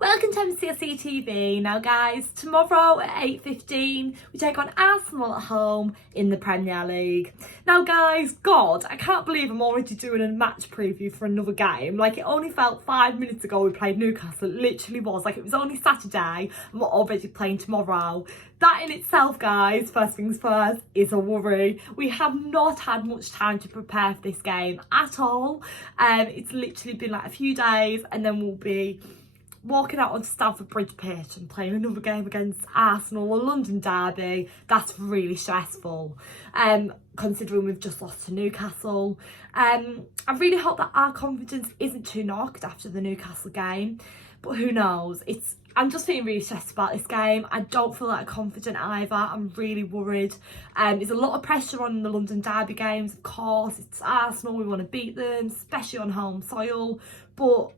Welcome to MCSE TV. Now guys, tomorrow at 8:15 we take on Arsenal at home in the Premier League. Now guys, God, I can't believe I'm already doing a match preview for another game. Like, it only felt 5 minutes ago we played Newcastle. It literally was like it was only Saturday and we're already playing tomorrow. That in itself, guys, first things first, is a worry. We have not had much time to prepare for this game at all. It's literally been like a few days and then we'll be walking out onto Stamford Bridge pitch and playing another game against Arsenal, a London derby. That's really stressful, considering we've just lost to Newcastle. I really hope that our confidence isn't too knocked after the Newcastle game, but who knows. I'm just feeling really stressed about this game. I don't feel that confident either. I'm really worried. There's a lot of pressure on the London derby games, of course. It's Arsenal, we want to beat them, especially on home soil, but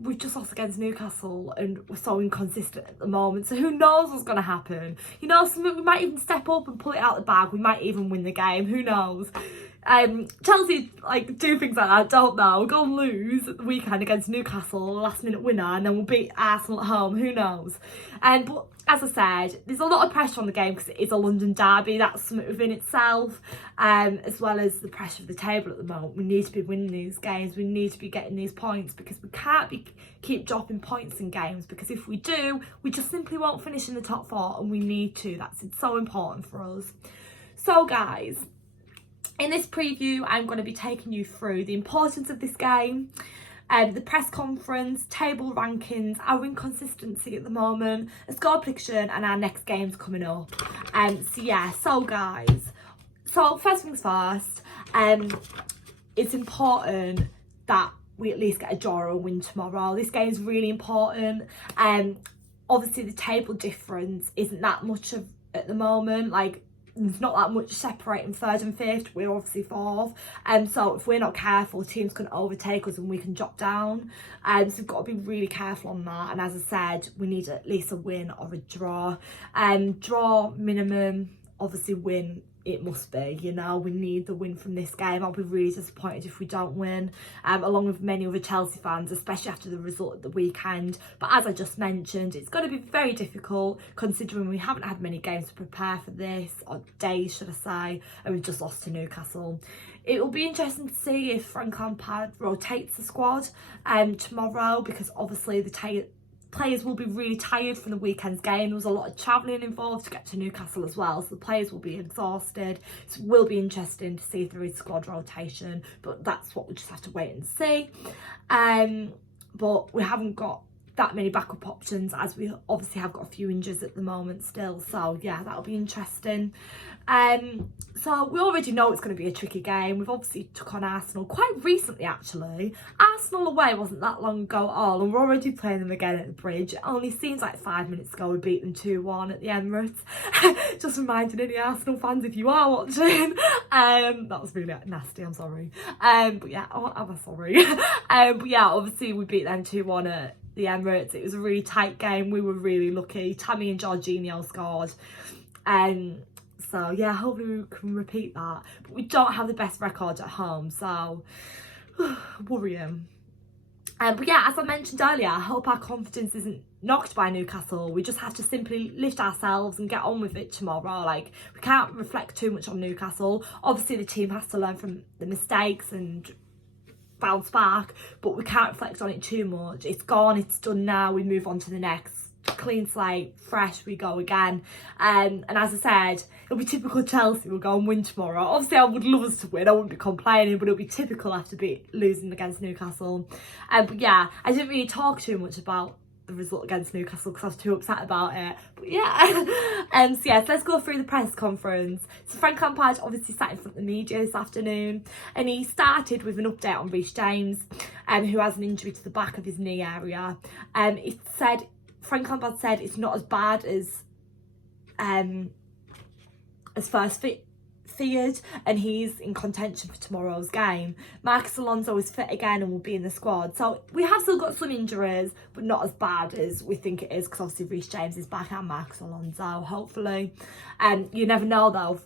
we've just lost against Newcastle and we're so inconsistent at the moment, so who knows what's going to happen. You know, we might even step up and pull it out the bag. We might even win the game, who knows. Chelsea do things like that, don't they? We'll go and lose at the weekend against Newcastle, last minute winner, and then we'll beat Arsenal at home, who knows. But as I said, there's a lot of pressure on the game because it is a London derby. That's something within itself, as well as the pressure of the table at the moment. We need to be winning these games. We need to be getting these points because we can't keep dropping points in games, because if we do, we just simply won't finish in the top four, and we need to. It's so important for us. So guys, in this preview, I'm going to be taking you through the importance of this game, the press conference, table rankings, our inconsistency at the moment, a score prediction, and our next games coming up. So guys, first things first, it's important that we at least get a draw or a win tomorrow. This game is really important. Obviously the table difference isn't that much at the moment. There's not that much separating third and fifth. We're obviously fourth, so if we're not careful, teams can overtake us and we can drop down. So we've got to be really careful on that. And as I said, we need at least a win or a draw. Draw minimum, obviously win it must be. You know, we need the win from this game. I'll be really disappointed if we don't win, along with many other Chelsea fans, especially after the result at the weekend. But as I just mentioned, it's going to be very difficult considering we haven't had many games to prepare for this, or days should I say, and we've just lost to Newcastle. It will be interesting to see if Frank Lampard rotates the squad tomorrow, because obviously the players will be really tired from the weekend's game. There was a lot of travelling involved to get to Newcastle as well, so the players will be exhausted. So it will be interesting to see if there is squad rotation, but that's what we just have to wait and see. But we haven't got that many backup options, as we obviously have got a few injuries at the moment still, so yeah, that'll be interesting. So we already know it's going to be a tricky game. We've obviously took on Arsenal quite recently, actually. Arsenal away wasn't that long ago at all, and we're already playing them again at the Bridge. It only seems like 5 minutes ago we beat them 2-1 at the Emirates. Just reminding any Arsenal fans, if you are watching, that was really nasty, I'm sorry. But yeah, I'm sorry. But yeah, obviously we beat them 2-1 at the Emirates. It was a really tight game. We were really lucky. Tammy and Jorginho scored. So yeah, hopefully we can repeat that. But we don't have the best record at home, so worrying. But yeah, as I mentioned earlier, I hope our confidence isn't knocked by Newcastle. We just have to simply lift ourselves and get on with it tomorrow. We can't reflect too much on Newcastle. Obviously the team has to learn from the mistakes and bounce back, but we can't reflect on it too much. It's gone, it's done now. We move on to the next. Clean slate, fresh, we go again. And as I said, it'll be typical Chelsea. We'll go and win tomorrow. Obviously I would love us to win, I wouldn't be complaining, but it'll be typical after losing against Newcastle. But yeah, I didn't really talk too much about the result against Newcastle because I was too upset about it. But yeah, so yeah, so let's go through the press conference. So Frank Lampard obviously sat in front of the media this afternoon, and he started with an update on Reece James, who has an injury to the back of his knee area. Frank Lampard said it's not as bad as first feared, and he's in contention for tomorrow's game. Marcos Alonso is fit again and will be in the squad. So we have still got some injuries, but not as bad as we think it is, because obviously Reece James is back and Marcos Alonso, hopefully. You never know though.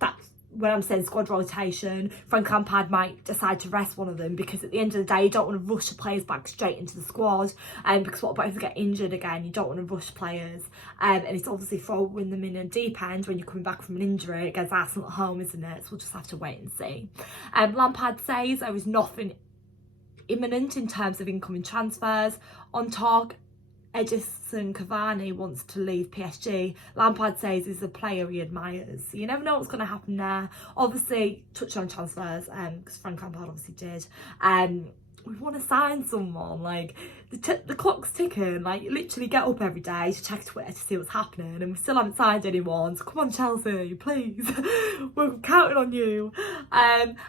That's when I'm saying squad rotation, Frank Lampard might decide to rest one of them, because at the end of the day you don't want to rush the players back straight into the squad, because what about if they get injured again? You don't want to rush players, and it's obviously throwing them in a deep end when you're coming back from an injury against Arsenal at home, isn't it? So we'll just have to wait and see. Lampard says there is nothing imminent in terms of incoming transfers. On talk, Edinson Cavani wants to leave PSG. Lampard says he's a player he admires. So you never know what's going to happen there. Obviously, touching on transfers, because Frank Lampard obviously did. We want to sign someone. Like, the clock's ticking. Like, you literally get up every day to check Twitter to see what's happening, and we still haven't signed anyone. So come on, Chelsea, please. We're counting on you.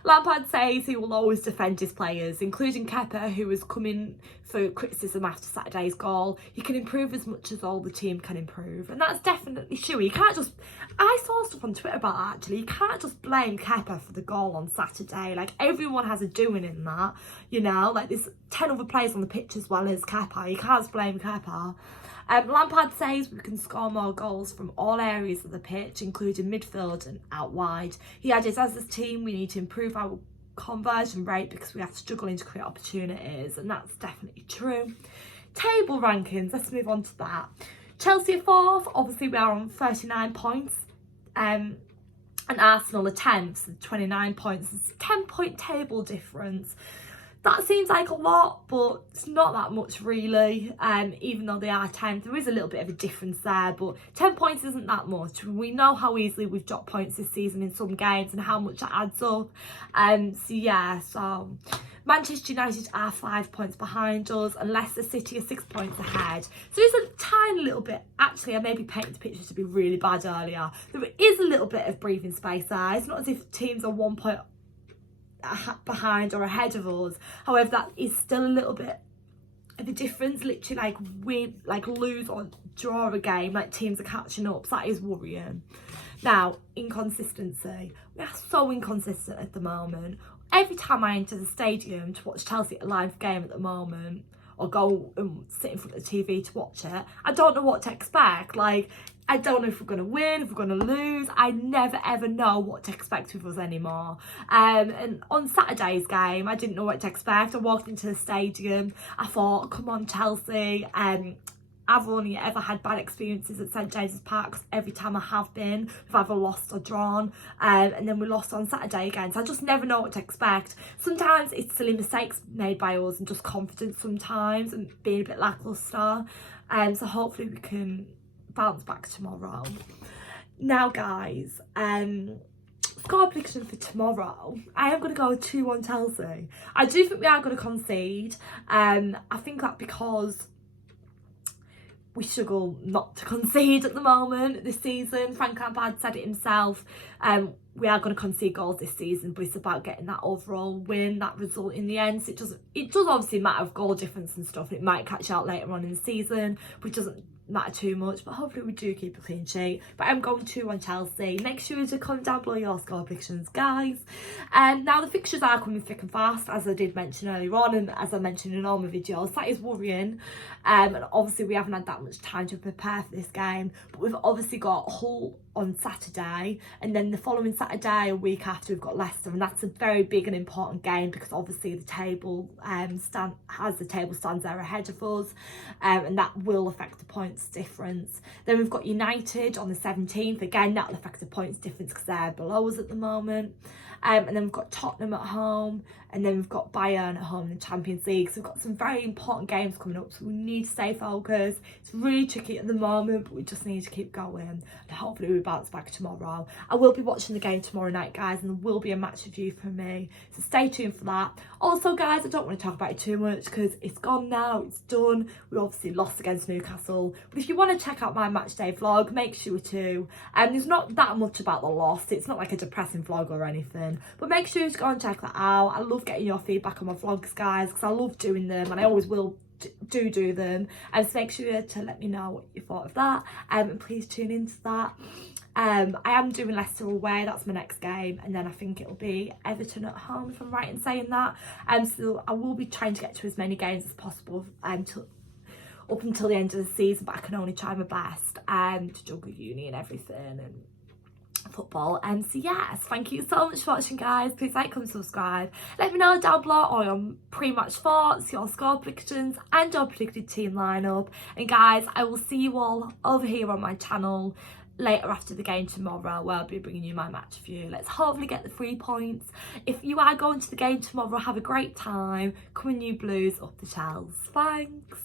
Lampard says he will always defend his players, including Kepa, who was coming for criticism after Saturday's goal. He can improve as much as all the team can improve, and that's definitely true. You can't just... I saw stuff on Twitter about that, actually. You can't just blame Kepa for the goal on Saturday. Like, everyone has a doing in that, you know? Like, there's 10 other players on the pitch as well as Kepa. You can't just blame Kepa. Lampard says we can score more goals from all areas of the pitch, including midfield and out wide. He added, as a team, we need to improve our conversion rate because we are struggling to create opportunities, and that's definitely true. Table rankings, let's move on to that. Chelsea are 4th, obviously we are on 39 points, and Arsenal are 10th, 29 points. It's a 10-point table difference. That seems like a lot, but it's not that much really. Even though they are 10th, there is a little bit of a difference there, but 10 points isn't that much. We know how easily we've dropped points this season in some games and how much that adds up. So Manchester United are 5 points behind us, and Leicester City are 6 points ahead. So there's a tiny little bit, actually I maybe painted the picture to be really bad earlier. There is a little bit of breathing space there. It's not as if teams are 1 point behind or ahead of us. However, that is still a little bit of a difference. Literally, like, we lose or draw a game, like teams are catching up. So that is worrying. Now, inconsistency. We are so inconsistent at the moment. Every time I enter the stadium to watch Chelsea at a live game at the moment, or go and sit in front of the TV to watch it, I don't know what to expect. Like, I don't know if we're going to win, if we're going to lose. I never ever know what to expect with us anymore. And on Saturday's game, I didn't know what to expect. I walked into the stadium, I thought, come on Chelsea. I've only ever had bad experiences at St James's Park, 'cause every time I have been, we've either lost or drawn, and then we lost on Saturday again. So I just never know what to expect. Sometimes it's silly mistakes made by us and just confidence sometimes and being a bit lacklustre. So hopefully we can bounce back tomorrow. Now guys, score prediction for tomorrow. I am going to go 2-1 Chelsea. I do think we are going to concede. I think that because we struggle not to concede at the moment this season. Frank Lampard said it himself. We are going to concede goals this season, but it's about getting that overall win, that result in the end. So it does obviously matter of goal difference and stuff. It might catch out later on in the season, but it doesn't matter too much. But hopefully we do keep a clean sheet. But I'm going 2-1 Chelsea. Make sure to comment down below your score predictions, guys. Now the fixtures are coming thick and fast, as I did mention earlier on, and as I mentioned in all my videos. That is worrying. And obviously we haven't had that much time to prepare for this game, but we've obviously got Hull on Saturday, and then the following Saturday, a week after, we've got Leicester, and that's a very big and important game because obviously the table stands there ahead of us, and that will affect the points difference. Then we've got United on the 17th. Again, that'll affect the points difference because they're below us at the moment. And then we've got Tottenham at home, and then we've got Bayern at home in the Champions League. So we've got some very important games coming up, so we need to stay focused. It's really tricky at the moment, but we just need to keep going, and hopefully we bounce back tomorrow. I will be watching the game tomorrow night, guys, and there will be a match review from me, so stay tuned for that. Also, guys, I don't want to talk about it too much because it's gone now, it's done. We obviously lost against Newcastle, but if you want to check out my match day vlog, make sure to. There's not that much about the loss. It's not like a depressing vlog or anything, but make sure to go and check that out. I love getting your feedback on my vlogs, guys, because I love doing them, and I always will do them. And so make sure to let me know what you thought of that, and please tune into that. I am doing Leicester away, that's my next game, and then I think it'll be Everton at home, if I'm right in saying that. So I will be trying to get to as many games as possible up until the end of the season, but I can only try my best to juggle uni and everything, and football. And so yes, thank you so much for watching, guys. Please like, comment, subscribe. Let me know down below all your pre-match thoughts, your score predictions and your predicted team lineup. And guys, I will see you all over here on my channel later after the game tomorrow, where I'll be bringing you my match view. Let's hopefully get the 3 points. If you are going to the game tomorrow, have a great time. Come on, you Blues, up the shells. Thanks.